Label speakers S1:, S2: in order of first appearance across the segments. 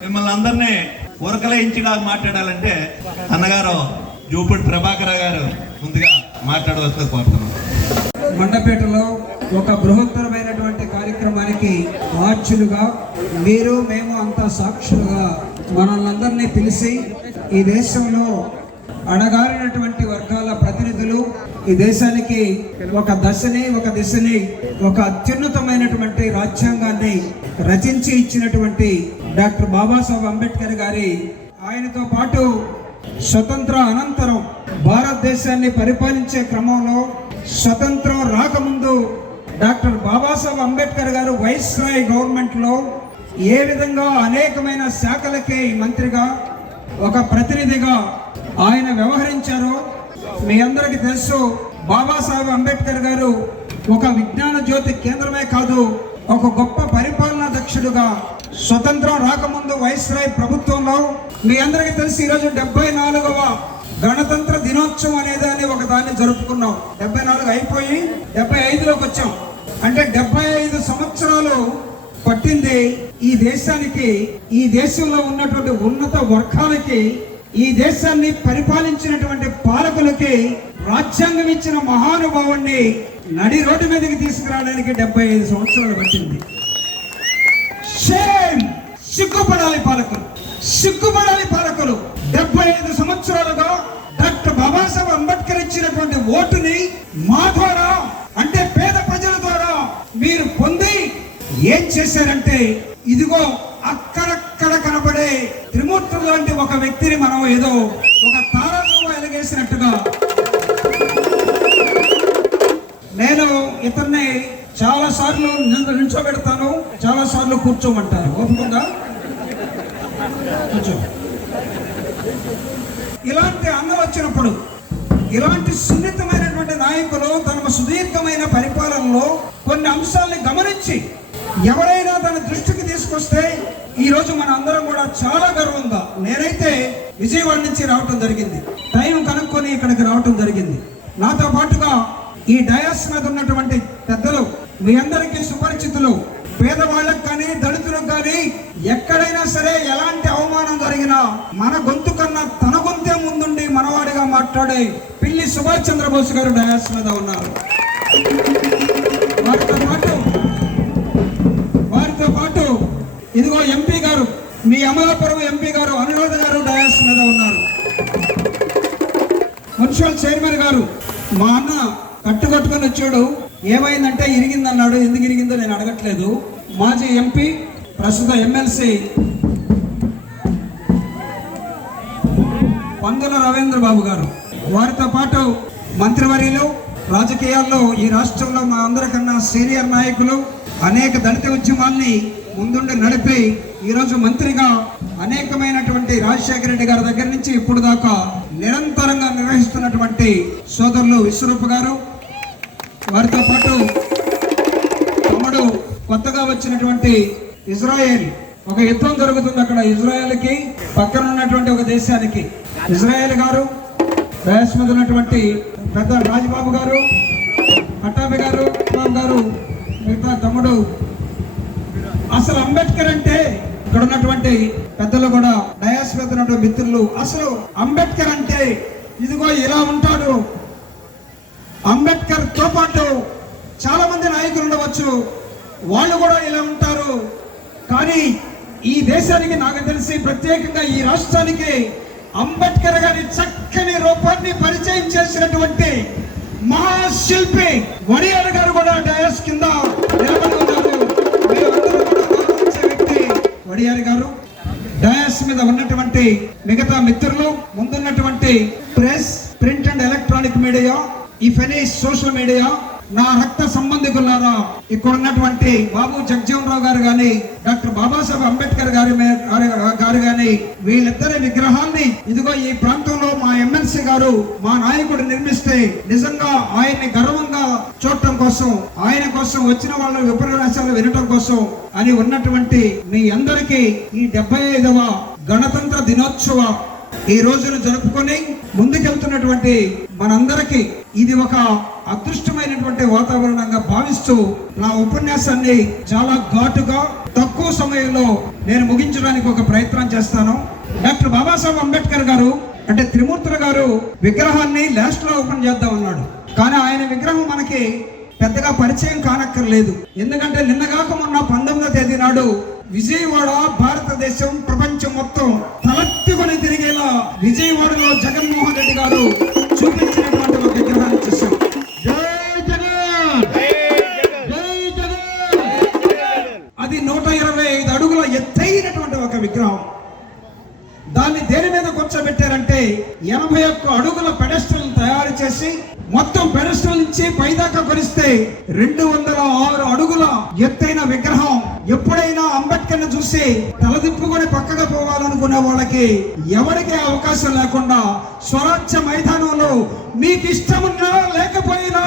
S1: మిమ్మల్ని అందరినీ ఉరకలేయించిగా మాట్లాడాలంటే అన్నగారు జూపుడు ప్రభాకర్ గారు ముందుగా మాట్లాడవలసిన కోరుతున్నాం.
S2: మండపేటలో ఒక బృహత్తరమైనటువంటి కార్యక్రమానికి మార్చులుగా మీరు మేము అంతా సాక్షులుగా మనల్ని పిలిచి ఈ దేశంలో అణగారినటువంటి వర్గాల ప్రతినిధులు ఈ దేశానికి ఒక దశని ఒక దిశని ఒక అత్యున్నతమైనటువంటి రాజ్యాంగాన్ని రచించి ఇచ్చినటువంటి డాక్టర్ బాబాసాహెబ్ అంబేద్కర్ గారి ఆయనతో పాటు స్వతంత్ర అనంతరం భారతదేశాన్ని పరిపాలించే క్రమంలో స్వతంత్రం రాకముందు డాక్టర్ బాబాసాహెబ్ అంబేద్కర్ గారు వైస్రాయ్ గవర్నమెంట్లో ఏ విధంగా అనేకమైన శాఖలకే మంత్రిగా ఒక ప్రతినిధిగా ఆయన వ్యవహరించారో మీ అందరికీ తెలుసు బాబాసాహెబ్ అంబేద్కర్ గారు ఒక విజ్ఞాన జ్యోతి కేంద్రమే కాదు ఒక గొప్ప పరిపాలనా దక్షుడుగా స్వతంత్రం రాకముందు వైస్రాయ్ ప్రభుత్వంలో మీ అందరికీ తెలిసి ఈరోజు డెబ్బై నాలుగవ గణతంత్ర దినోత్సవం అనేది అని ఒక దాన్ని జరుపుకున్నాం. డెబ్బై నాలుగు అయిపోయి డెబ్బై ఐదులోకి వచ్చాం. అంటే డెబ్బై ఐదు సంవత్సరాలు పట్టింది ఈ దేశానికి ఈ దేశంలో ఉన్నటువంటి ఉన్నత వర్గాలకి ఈ దేశాన్ని పరిపాలించినటువంటి పాలకులకి రాజ్యాంగం ఇచ్చిన మహానుభావుణ్ణి నడి రోడ్డు మీదకి తీసుకురావడానికి డెబ్బై ఐదు సంవత్సరాలు పట్టింది. సిగ్గుపడాలి పాలకులు. సిగ్గుపడాలి పాలకులు. డెబ్బై ఐదు సంవత్సరాలుగా డాక్టర్ బాబాసాహెబ్ అంబేద్కర్ ఇచ్చినటువంటి ఓటుని మా ద్వారా అంటే పేద ప్రజల ద్వారా మీరు పొంది ఏం చేశారంటే ఇదిగో త్రిమూర్తులు ఒక వ్యక్తిని మనం ఏదో ఒక తారాజువ ఎలగేసినట్టుగా. నేను ఇతన్ని చాలా సార్లు నిల్చోబెడతాను చాలా సార్లు కూర్చోమంటారు. ఓపికంగా కూర్చో. ఇలాంటి అన్న వచ్చినప్పుడు ఇలాంటి సున్నితమైనటువంటి నాయకులు తన సుదీర్ఘమైన పరిపాలనలో కొన్ని అంశాలని గమనించి ఎవరైనా తన దృష్టికి తీసుకొస్తే ఈరోజు మన అందరం కూడా చాలా గర్వంగా నేనైతే విజయవాడ నుంచి రావటం జరిగింది. టైం కనుక్కొని ఇక్కడికి రావటం జరిగింది. నాతో పాటుగా ఈ డయాస్ మీద ఉన్నటువంటి పెద్దలు మీ అందరికీ సుపరిచితులు పేదవాళ్ళకు కానీ దళితులకు కానీ ఎక్కడైనా సరే ఎలాంటి అవమానం జరిగినా మన గొంతు కన్నా తన గొంతే ముందుండి మనవాడిగా మాట్లాడే పిల్లి సుభాష్ చంద్రబోస్ గారు డయాస్ మీద ఉన్నారు. వారితో పాటు వారితో పాటు ఇదిగో మీ అమలాపురం ఎంపీ గారు అనురాధ గారు డయాస్ మీద ఉన్నారు. మున్సిపల్ చైర్మన్ గారు మా అన్న కట్టుకట్టుకొని వచ్చాడు. ఏమైందంటే ఇరిగిందన్నాడు. ఎందుకు ఇరిగిందో నేను అడగట్లేదు. మాజీ ఎంపీ ప్రస్తుత ఎమ్మెల్సీ పందుల రవీంద్ర బాబు గారు. వారితో పాటు మంత్రివర్యులు రాజకీయాల్లో ఈ రాష్ట్రంలో మా అందరికన్నా సీనియర్ నాయకులు అనేక దళిత ఉద్యమాల్ని ముందుండి నడిపి ఈరోజు మంత్రిగా అనేకమైనటువంటి రాజశేఖర రెడ్డి గారి దగ్గర నుంచి ఇప్పుడు దాకా నిరంతరంగా నిర్వహిస్తున్నటువంటి సోదరులు విశ్వరూప్ గారు వారితో పాటు తమ్ముడు కొత్తగా వచ్చినటువంటి ఇజ్రాయెల్. ఒక యుద్ధం జరుగుతుంది అక్కడ ఇజ్రాయెల్కి పక్కన ఉన్నటువంటి ఒక దేశానికి. ఇజ్రాయెల్ గారు డయాస్ మీద ఉన్నటువంటి పెద్ద రాజబాబు గారు పట్టాభి గారు గారు మిగతా తమ్ముడు. అసలు అంబేద్కర్ అంటే ఇక్కడ ఉన్నటువంటి పెద్దలు కూడా డయాస్ మీద ఉన్నటువంటి మిత్రులు అసలు అంబేద్కర్ అంటే ఇదిగో ఇలా ఉంటాడు. అంబేద్కర్తో పాటు చాలా మంది నాయకులు ఉండవచ్చు. వాళ్ళు కూడా ఇలా ఉంటారు. కానీ ఈ దేశానికి నాకు తెలిసి ప్రత్యేకంగా ఈ రాష్ట్రానికి అంబేద్కర్ గారి చక్కని రూపాన్ని పరిచయం చేసినటువంటి మహాశిల్పి వడియార్ గారు కూడా డయాస్ కింద వడియార్ గారు డయాస్ మీద ఉన్నటువంటి మిగతా మిత్రులు ముందున్నటువంటి press print and electronic media if any social media నా రక్త సంబంధికులారా ఇక్కడ ఉన్నటువంటి బాబు జగజీవన్ రావు గారు గాని డాక్టర్ బాబాసాహెబ్ అంబేద్కర్ గారి- గారు గాని వీళ్ళిద్దరి విగ్రహాన్ని ఇదిగో ఈ ప్రాంతంలో మా ఎమ్మెల్సీ గారు మా నాయకుడు నిర్మిస్తే నిజంగా ఆయన్ని గర్వంగా చూడటం కోసం ఆయన కోసం వచ్చిన వాళ్ళ విపర్యాసాలు వినటం కోసం అని ఉన్నటువంటి మీ అందరికీ ఈ డెబ్బై ఐదవ గణతంత్ర దినోత్సవ ఈ రోజును జరుపుకొని ముందుకెళ్తున్నటువంటి మనందరికీ ఇది ఒక అదృష్టమైనటువంటి వాతావరణంగా భావిస్తూ నా ఉపన్యాసాన్ని చాలా ఘాటుగా తక్కువ సమయంలో నేను ముగించడానికి ఒక ప్రయత్నం చేస్తాను. డాక్టర్ బాబాసాహెబ్ అంబేద్కర్ గారు అంటే త్రిమూర్తుల గారు విగ్రహాన్ని లాస్ట్లో ఓపెన్ చేద్దాం అన్నాడు. కానీ ఆయన విగ్రహం మనకి పెద్దగా పరిచయం కానక్కర్లేదు. ఎందుకంటే నిన్నగాక మొన్న పంతొమ్మిదో తేదీ నాడు విజయవాడ భారతదేశం ప్రపంచం మొత్తం తలెత్తుకొని తిరిగేలా విజయవాడలో జగన్మోహన్ రెడ్డి గారు చూపించినటువంటి ఒక విగ్రహాన్ని చూసాం అది నూట ఇరవై ఐదు అడుగుల ఎత్తైనటువంటి ఒక విగ్రహం. దాన్ని దేని మీద కూర్చోబెట్టారంటే ఎనభై ఒక్క అడుగుల పెడస్టల్ తయారు చేసి మొత్తం పెడస్టల్ నుంచి పైదాకా కొలిస్తే రెండు వందల ఆరు అడుగుల ఎత్తైన విగ్రహం. ఎప్పుడైనా అంబేద్కర్ని చూసి తలదిప్పుకొని పక్కగా పోవాలనుకునే వాళ్ళకి ఎవరికి అవకాశం లేకుండా స్వరాజ్య మైదానంలో మీకు ఇష్టమున్నా లేకపోయినా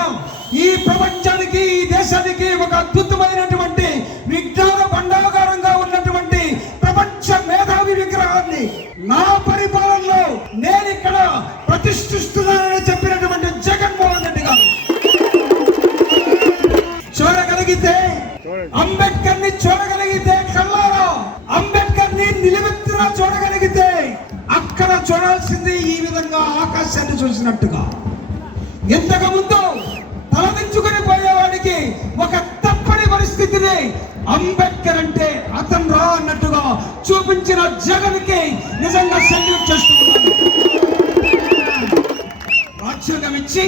S2: ఈ ప్రపంచానికి ఈ దేశానికి ఒక అద్భుతమైనటువంటి విజ్ఞాన భండాగారంగా ఉన్నటువంటి ప్రపంచ మేధావి విగ్రహాన్ని నా పరిపాలనలో నేను ఇక్కడ ప్రతిష్ఠిస్తున్నానని చెప్పినటువంటి జగన్మోహన్ రెడ్డి గారు. చూడగలిగితే అంబేద్కర్ ఆకాశాన్ని చూసినట్టుగా. ఇంతకు ముందు తలదించుకుని పోయేవాడికి ఒక తప్పని పరిస్థితిని అంబేద్కర్ అంటే అతను రా అన్నట్టుగా చూపించిన జగన్కి నిజంగా సెల్యూట్ చేస్తున్నాను రాజ్యాంగం ఇచ్చి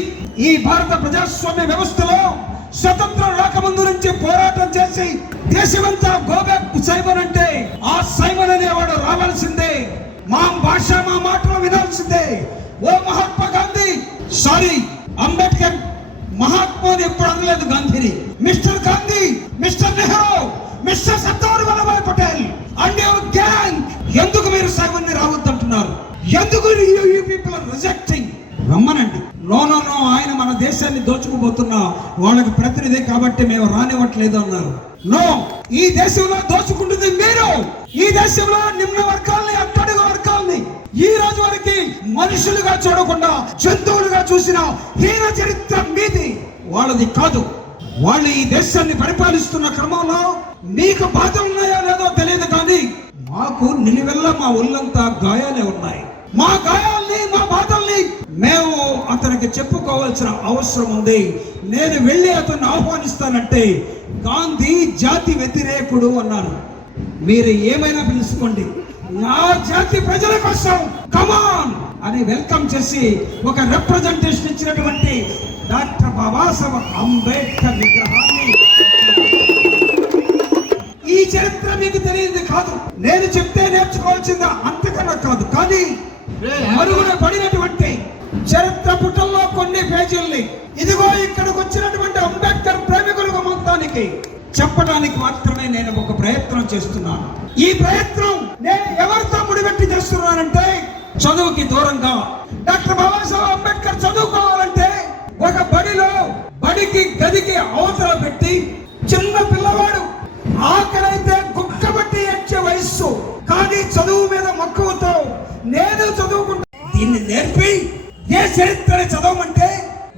S2: ఈ భారత ప్రజాస్వామ్య వ్యవస్థలో స్వతంత్రం రాకముందు నుంచి పోరాటం చేసి దేశమంతా గోబ్యాక్ సైమన్ అంటే ఆ సైమన్ అనేవాడు రావాల్సిందే. మా భాష మా మాటలు వినాల్సిందే. ఓ మహాత్మా గాంధీ సారీ అంబేద్కర్ మహాత్మాని ఎప్పుడు అనలేదు గాంధీని. Mister Gandhi mister Nehru mister Sardar Vallabhbhai Patel and your gang ఎందుకు మీరు సైమన్ని రావద్దంటున్నారు? ఎందుకు యూ పీపుల్ ఆర్ రిజెక్టింగ్ రమ్మనండి. నో నో నో ఆయన మన దేశాన్ని దోచుకుపోతున్నా వాళ్ళకి ప్రతినిధి కాబట్టి మేము రానివ్వట్లేదు అన్నారు. నో ఈ దేశంలో దోచుకుంటుంది మీరు. ఈ దేశంలో నిమ్న వర్గాల్ని అట్టడుగు వర్గాలు ఈ రోజు వరకు మనుషులుగా చూడకుండా జంతువులుగా చూసిన హీన చరిత్ర మీది. వాళ్ళది కాదు. వాళ్ళు ఈ దేశాన్ని పరిపాలిస్తున్న క్రమంలో మీకు బాధలు ఉన్నాయో లేదో తెలియదు కానీ మాకు నిలువెల్ల మా ఒళ్ళంతా గాయాలే ఉన్నాయి. మా గాయాల్ని మా బాధల్ని మేము అతనికి చెప్పుకోవాల్సిన అవసరం ఉంది. నేను వెళ్ళి అతన్ని ఆహ్వానిస్తానంటే గాంధీ జాతి వ్యతిరేకుడు అన్నాను మీరు ఏమైనా పిలుచుకోండి. నా జాతి ప్రజల కోసం కమాన్ అని వెల్కమ్ చేసి ఒక రిప్రజెంటేషన్ ఇచ్చినటువంటి డాక్టర్ బాబాసాహెబ్ అంబేద్కర్ విగ్రహాన్ని ఈ చరిత్ర మీకు తెలియదు కాదు. నేను చెప్తే నేర్చుకోవాల్సిందా అంతకన్నా కాదు. కానీ మరుగున పడినటువంటి చరిత్ర పుటల్లో కొన్ని పేజీల్ని. ఇదిగో ఇక్కడికి వచ్చినటువంటి అంబేద్కర్ ప్రేమికులకు మొత్తానికి చెప్పడానికి మాత్రమే నేను ఒక ప్రయత్నం చేస్తున్నాను. ఈ ప్రయత్నం నేను ఎవరితో ముడిపెట్టి చేస్తున్నానంటే చదువుకి దూరంగా. డాక్టర్ బాబాసాహెబ్ అంబేద్కర్ చదువుకోవాలంటే ఒక బడిలో బడికి గదికి అవతల పెట్టి చిన్న పిల్లవాడు ఆకలైతే గుక్కబట్టి ఏడ్చే వయస్సు. కానీ చదువు మీద మక్కువతో నేను చదువుకుంటా దీన్ని నేర్పి ఏ చరిత్ర చదవమంటే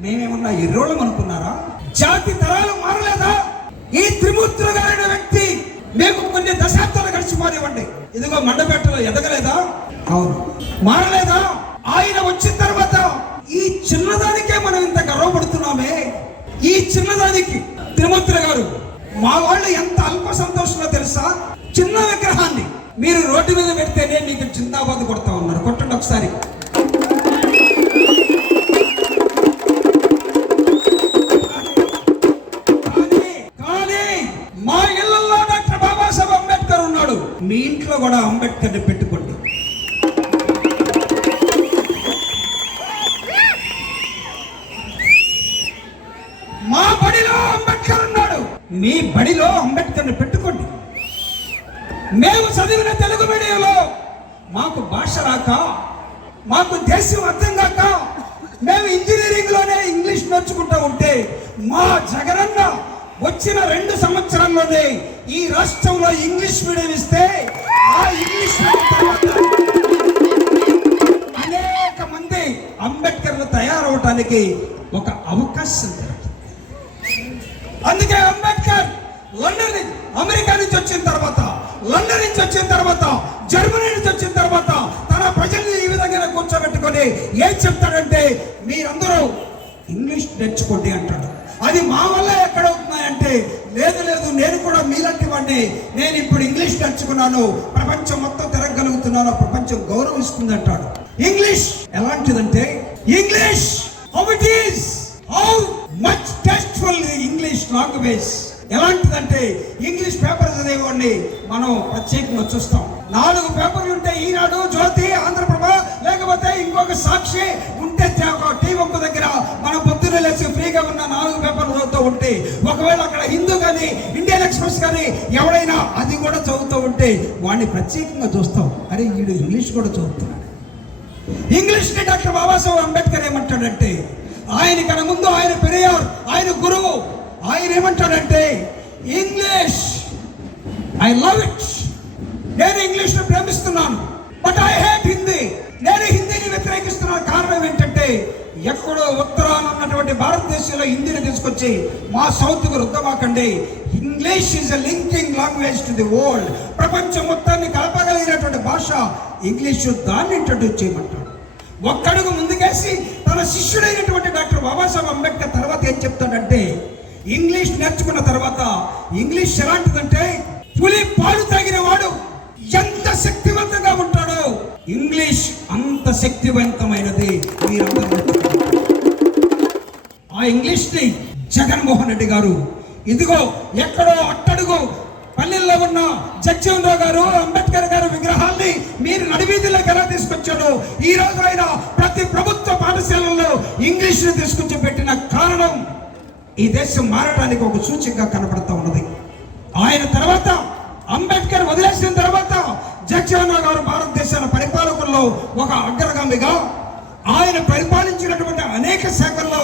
S2: మేమేమన్నా ఎర్రోళ్ళం అనుకున్నారా? జాతి తరాలు మారలేదా ఈ త్రిమూర్తులు గారైన వ్యక్తి మీకు కొన్ని దశాబ్దాలు గడిచిపోనివ్వండి ఇదిగో మండపేటలో ఎదగలేదా? అవును. మారలేదా? ఆయన వచ్చిన తర్వాత ఈ చిన్నదానికే మనం ఇంత గర్వపడుతున్నామే. ఈ చిన్నదానికి త్రిమూర్తులు గారు మా వాళ్ళు ఎంత అల్ప సంతోషంలో తెలుసా? చిన్న విగ్రహాన్ని మీరు రోడ్డు మీద పెడితేనే మీకు జిందాబాద్ కొడతా ఉన్నారు. కొట్టండి ఒకసారి. మీ ఇంట్లో కూడా అంబేద్కర్ని పెట్టుకోండి. మా బడిలో అంబేద్కర్ ఉన్నాడు. మీ బడిలో అంబేద్కర్ని పెట్టుకోండి. మేము చదివిన తెలుగు మీడియంలో మాకు భాష రాక మాకు దేశం అర్థం కాక మేము ఇంజనీరింగ్లోనే ఇంగ్లీష్ నేర్చుకుంటూ ఉంటే మా జగనన్న వచ్చిన రెండు సంవత్సరాల్లోనే ఈ రాష్ట్రంలో ఇంగ్లీష్ మీడియం ఇస్తే ఆ ఇంగ్లీష్ మీడియం తర్వాత అనేక మంది అంబేద్కర్లు తయారవటానికి ఒక అవకాశం అందుకే అంబేద్కర్ లండన్ నుంచి- అమెరికా నుంచి వచ్చిన తర్వాత లండన్ నుంచి వచ్చిన తర్వాత జర్మనీ నుంచి వచ్చిన తర్వాత తన ప్రజల్ని ఈ విధంగా కూర్చోబెట్టుకొని ఏం చెప్తాడంటే మీరందరూ ఇంగ్లీష్ నేర్చుకోండి అంటాడు. అది మా వల్ల ఎక్కడ అవుతున్నాయంటే లేదు లేదు నేను కూడా మీలాంటి వాడిని. నేను ఇప్పుడు ఇంగ్లీష్ నేర్చుకున్నాను. ప్రపంచం మొత్తం తిరగలుగుతున్నాను ప్రపంచం గౌరవిస్తుంది అంటాడు ఇంగ్లీష్ ఎలాంటిదంటే English how it is how much tasteful English language ఎలాంటిదంటే ఇంగ్లీష్ పేపర్ చదివేవాడిని మనం ప్రత్యేకంగా చూస్తాం. నాలుగు పేపర్లు ఉంటే ఈనాడు జ్యోతి లేకపోతే ఇంకొక సాక్షి ఉంటే ఒక టీవీ ఒక్క దగ్గర మనం పొద్దున్న లేచి ఫ్రీగా ఉన్న నాలుగు పేపర్లు ఉంటే ఒకవేళ అక్కడ హిందూ కానీ ఇండియన్ ఎక్స్ప్రెస్ కానీ ఎవడైనా అది కూడా చదువుతూ ఉంటే వాడిని ప్రత్యేకంగా చూస్తాం. అరే వీడు ఇంగ్లీష్ కూడా చదువుతున్నాడు. ఇంగ్లీష్ని డాక్టర్ బాబాసాహెబ్ అంబేద్కర్ ఏమంటాడంటే ఆయన కన్నా ముందు ఆయన పెరియార్ ఆయన గురువు ఆయన ఏమంటాడంటే ఇంగ్లీష్ ఐ లవ్ ఇట్. నేను ఇంగ్లీష్ ప్రేమిస్తున్నాను బట్ ఐ హేట్ హిందీ హిందీని కారణం ఏంటంటే ఎక్కడో ఉత్తరాన ఉన్నటువంటి భారతదేశంలో హిందీని తీసుకొచ్చి మా సౌత్కు రుద్దమాకండి. English is a linking language to the world ప్రపంచం మొత్తాన్ని కలపగలిగినటువంటి భాష ఇంగ్లీషు దాన్ని ఇంట్రడ్యూస్ చేయమంటాడు. ఒక్కడుగు ముందుకేసి తన శిష్యుడైనటువంటి డాక్టర్ బాబాసాహెబ్ అంబేద్కర్ తర్వాత ఏం చెప్తాడంటే ఇంగ్లీష్ నేర్చుకున్న తర్వాత ఇంగ్లీష్ ఎలాంటిదంటే పులి పాలు తాగిన వాడు ఎంత శక్తివంతంగా ఉంటాడో. ఇంగ్లీష్ అంత శక్తివంతమైనది మీరందరూ ఆ ఇంగ్లీష్ని జగన్మోహన్ రెడ్డి గారు ఇదిగో ఎక్కడో అట్టడుగు పల్లెల్లో ఉన్న జగ్జీవన్ రావు గారు అంబేద్కర్ గారు విగ్రహాల్ని మీరు నడివీధిలోకి ఎలా తీసుకొచ్చాడో ఈ రోజు ఆయన ప్రతి ప్రభుత్వ పాఠశాలల్లో ఇంగ్లీష్ని తీసుకొచ్చి పెట్టిన కారణం ఈ దేశం మారడానికి ఒక సూచికగా కనబడతా ఉన్నది. ఆయన తర్వాత అంబేద్కర్ వదిలేసిన తర్వాత జగ్జీవన్ గారు భారతదేశాల పరిపాలకుల్లో ఒక అగ్రగామిగా ఆయన పరిపాలించినటువంటి అనేక శాఖల్లో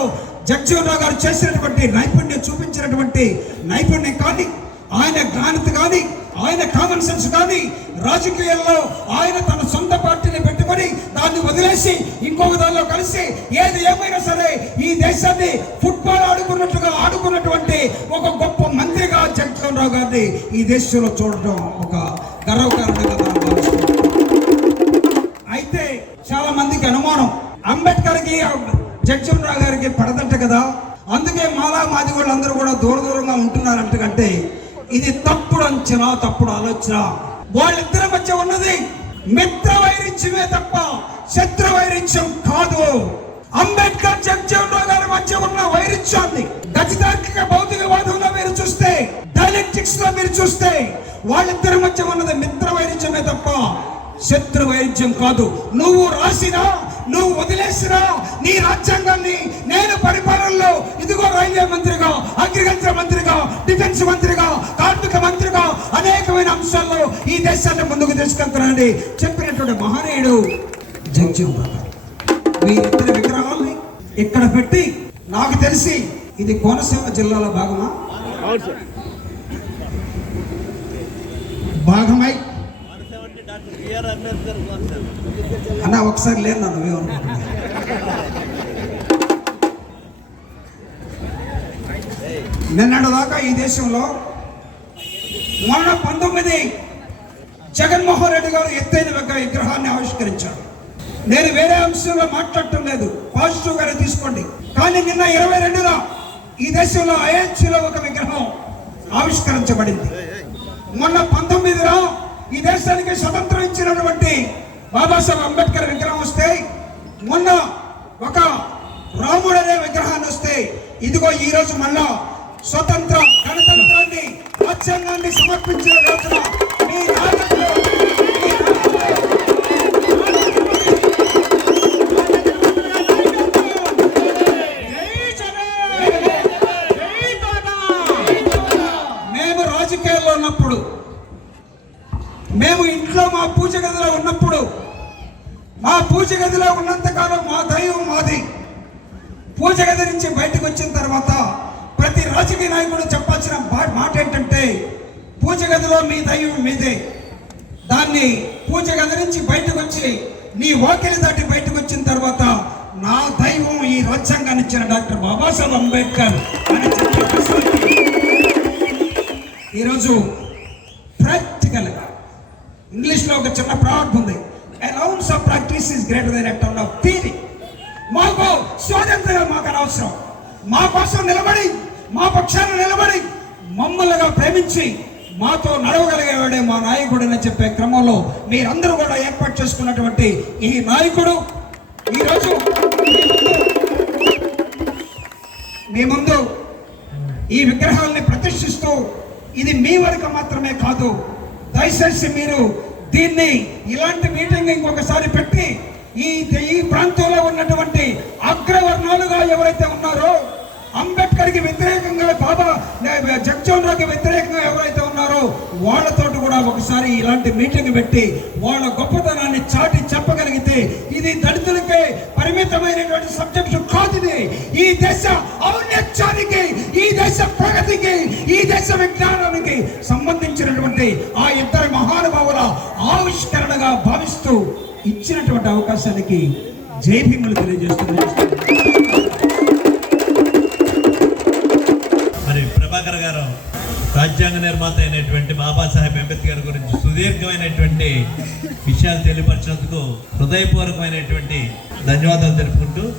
S2: జగ్జీవనరావు గారు చేసినటువంటి నైపుణ్యం చూపించినటువంటి నైపుణ్యం కానీ ఆయన జ్ఞానత కానీ ఆయన కామన్ సెన్స్ కానీ రాజకీయాల్లో ఆయన తన సొంత పార్టీని పెట్టుకొని దాన్ని వదిలేసి ఇంకొక దానిలో కలిసి ఏది ఏమైనా సరే ఈ దేశాన్ని ఫుట్బాల్ ఆడుకున్నట్టుగా ఆడుకున్నటువంటి ఒక గొప్ప మంత్రిగా జగన్మోహన్ గారిని ఈ దేశంలో చూడటం ఒక గర్వకారణంగా అంబేద్కర్కి రావు గారికి పడదంట కదా. అందుకే మాలా మాది వాళ్ళందరూ కూడా దూర దూరంగా ఉంటున్నారంట కంటే ఇది తప్పుడు అంచనా తప్పుడు ఆలోచన. వాళ్ళిద్దరి మధ్య ఉన్నది మిత్ర వైరిత్యమే తప్ప శత్రు వైరిత్యం కాదు. అంబేద్కర్ జగ్జీవన్ రావు గారి మధ్య ఉన్న వైరిత్యాన్ని భౌతిక భౌతికవాదంలో మీరు చూస్తే డైలెక్టిక్స్లో మీరు చూస్తే వాళ్ళిద్దరి మధ్య ఉన్నది మిత్ర వైరిత్యమే తప్ప శత్రు వైరుధ్యం కాదు. నువ్వు రాసినా నువ్వు వదిలేసినా నీ రాజ్యాంగాన్ని నేను పరిపాలనలో ఇదిగో రైల్వే మంత్రిగా అగ్రికల్చర్ మంత్రిగా డిఫెన్స్ మంత్రిగా కార్మిక మంత్రిగా అనేకమైన అంశాల్లో ఈ దేశాన్ని ముందుకు తీసుకెళ్తానని చెప్పినటువంటి మహనీయుడు జగ్జీవన్ రావు గారు. వీరిద్దరి విగ్రహాల్ని ఇక్కడ పెట్టి నాకు తెలిసి ఇది కోనసీమ జిల్లాలో భాగమా? భాగమై అన్న ఒకసారి లేదు నన్ను నువ్వేమనుకుంటున్నా నిన్నటి దాకా ఈ దేశంలో మొన్న పంతొమ్మిది జగన్మోహన్ రెడ్డి గారు ఎత్తైన ఒక విగ్రహాన్ని ఆవిష్కరించారు. నేను వేరే అంశంలో మాట్లాడటం లేదు. పాజిటివ్ గానే తీసుకోండి. కానీ నిన్న ఇరవై రెండున ఈ దేశంలో అయోధ్యలో ఒక విగ్రహం ఆవిష్కరించబడింది. మొన్న పంతొమ్మిదిలో ఈ దేశానికి స్వతంత్రం ఇచ్చినటువంటి బాబాసాహెబ్ అంబేద్కర్ విగ్రహం వస్తే మొన్న ఒక రాముడు అనే విగ్రహాన్ని వస్తే ఇదిగో ఈ రోజు మళ్ళా స్వతంత్ర గణతంత్రాన్ని రాజ్యాంగాన్ని సమర్పించిన రోజున మీ నాయకులు, బయటకు వచ్చిన తర్వాత నా దైవం ఈ రాజ్యాంగాన్ని ఇచ్చిన డాక్టర్ బాబాసాహెబ్ అంబేద్కర్ అని చెప్పే ఈరోజు ప్రాక్టికల్గా ఇంగ్లీష్లో ఒక చిన్న ప్రావర్బ్ ఉంది. An ounce of practice is greater than ton of theory మాకు స్వాతంత్రంగా మాకు అనవసరం మా కోసం నిలబడి మా పక్షాన్ని నిలబడి మమ్మల్నిగా ప్రేమించి మాతో నడవగలిగేవాడే మా నాయకుడు అని చెప్పే క్రమంలో మీరందరూ కూడా ఏర్పాటు చేసుకున్నటువంటి ఈ నాయకుడు ఈరోజు మీ ముందు- మీ ముందు ఈ విగ్రహాల్ని ప్రతిష్ఠిస్తూ ఇది మీ వరకు మాత్రమే కాదు దయచేసి మీరు దీన్ని ఇలాంటి మీటింగ్ ఇంకొకసారి పెట్టి ఈ ఈ ప్రాంతంలో ఉన్నటువంటి అగ్రవర్ణాలుగా ఎవరైతే ఉన్నారో అంబేద్కర్కి వ్యతిరేకంగా బాబా జగ్జోన్ రావుకి వ్యతిరేకంగా ఎవరైతే ఉన్నారో వాళ్ళతోటి కూడా ఒకసారి ఇలాంటి మీటింగ్ పెట్టి వాళ్ళ గొప్పతనాన్ని చాటి చెప్పగలిగితే ఇది దళితులకే పరిమితమైనటువంటి సబ్జెక్టు కాదు ఇది. ఈ దేశ ఔన్నత్యానికి ఈ దేశ ప్రగతికి ఈ దేశ విజ్ఞానానికి సంబంధించినటువంటి ఆ ఇద్దరు మహానుభావుల ఆవిష్కరణగా భావిస్తూ ఇచ్చినటువంటి అవకాశానికి జై భీములు తెలియజేస్తున్నారు
S1: రాజ్యాంగ నిర్మాత అయినటువంటి బాబాసాహెబ్ అంబేద్కర్ గురించి సుదీర్ఘమైనటువంటి విషయాలు తెలియపరిచినందుకు హృదయపూర్వకమైనటువంటి ధన్యవాదాలు తెలుపుకుంటూ